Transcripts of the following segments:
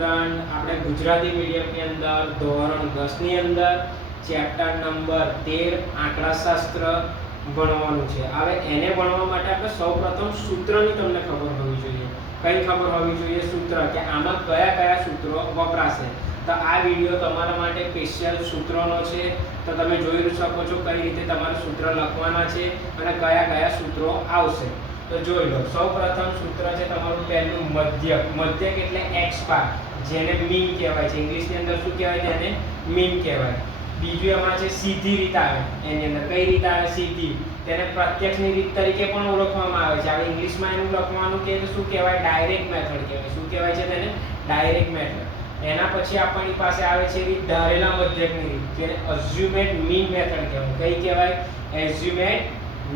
Student, આપણે ગુજરાતી મીડિયમની અંદર ધોરણ 10 ની અંદર ચેપ્ટર નંબર 13 આંકડાશાસ્ત્ર ભણવાનું છે. હવે એને ભણવા માટે આપણે સૌપ્રથમ સૂત્રની તમને ખબર હોવી જોઈએ. કઈ ખબર હોવી જોઈએ? સૂત્ર, કે આમાં કયા કયા સૂત્રો વપરાશે. તો આ વિડીયો તમારા માટે સ્પેશિયલ સૂત્રોનો છે. તો તમે જોઈ શકો છો કઈ રીતે તમારે સૂત્ર લખવાના છે અને કયા કયા સૂત્રો આવશે. તો જોઈ લો. સૌપ્રથમ સૂત્ર છે તમારું પહેલું મધ્યક. મધ્યક એટલે x બાર, જેને મીન કહેવાય છે. ઇંગ્લિશની અંદર શું કહેવાય? તેને મીન કહેવાય. બીજું એમાં છે સીધી રીત આવે. એની અંદર કઈ રીત આવે? સીધી. તેને પ્રત્યક્ષની રીત તરીકે પણ ઓળખવામાં આવે છે. હવે ઇંગ્લિશમાં એનું લખવાનું કે શું કહેવાય? ડાયરેક્ટ મેથડ કહેવાય. શું કહેવાય છે તેને? Direct method. એના પછી આપણી પાસે આવે છે રીત ધારેલા મધ્યકની રીત, જેને અઝ્યુમેડ મીન મેથડ કહેવાય. કઈ કહેવાય? એઝ્યુમેડ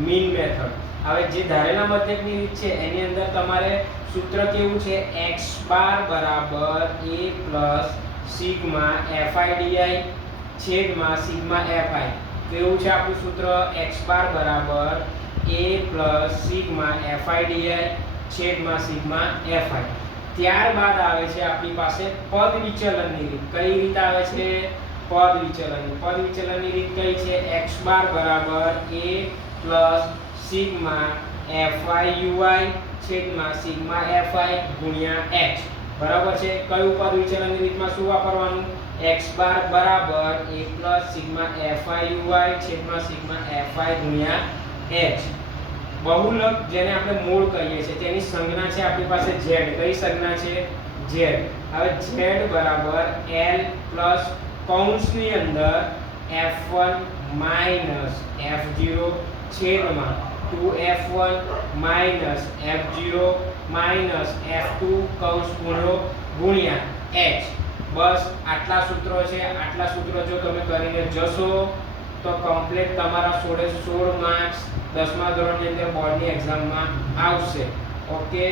મીન મેથડ. હવે જે ધારેલા મધ્યકની રીત છે એની અંદર તમારે સૂત્ર કેવું છે? x બાર બરાબર a પ્લસ સિગ્મા fi છેદમાં સિગ્મા fi. કેવું છે આપણું સૂત્ર? x બાર બરાબર a પ્લસ સિગ્મા fi છેદમાં સિગ્મા fi. ત્યારબાદ આવે છે આપણી પાસે પદ વિચલનની રીત. કઈ રીત આવે છે? પદ વિચલનની. પદ વિચલનની રીત કઈ છે? x બાર બરાબર a પ્લસ સિગ્મા fi છેદમાં સિગ્મા fi ગુણ્યા h. બરાબર છે. કયું પદ વિચલનની રીતમાં શું વાપરવાનું? x બાર બરાબર a પ્લસ સિગ્મા fi છેદમાં સિગ્મા fi ગુણ્યા h. બહુલક, જેને આપણે મૂળ કહીએ છીએ, તેની સંજ્ઞા છે આપણી પાસે z. કઈ સંજ્ઞા છે? z. હવે z બરાબર l પ્લસ કૌંસની અંદર f1 માઈનસ f0 છેદમાં 2f1 minus f0 minus f2 કૌંસ પૂરો ગુણ્યા h. બસ આટલા સૂત્રો છે. આટલા સૂત્રો જો તમે કરીને જશો તો કમ્પ્લીટ તમારા 16 માર્ક્સ 10મા ધોરણની અંદર બોર્ડની એક્ઝામમાં આવશે. ઓકે.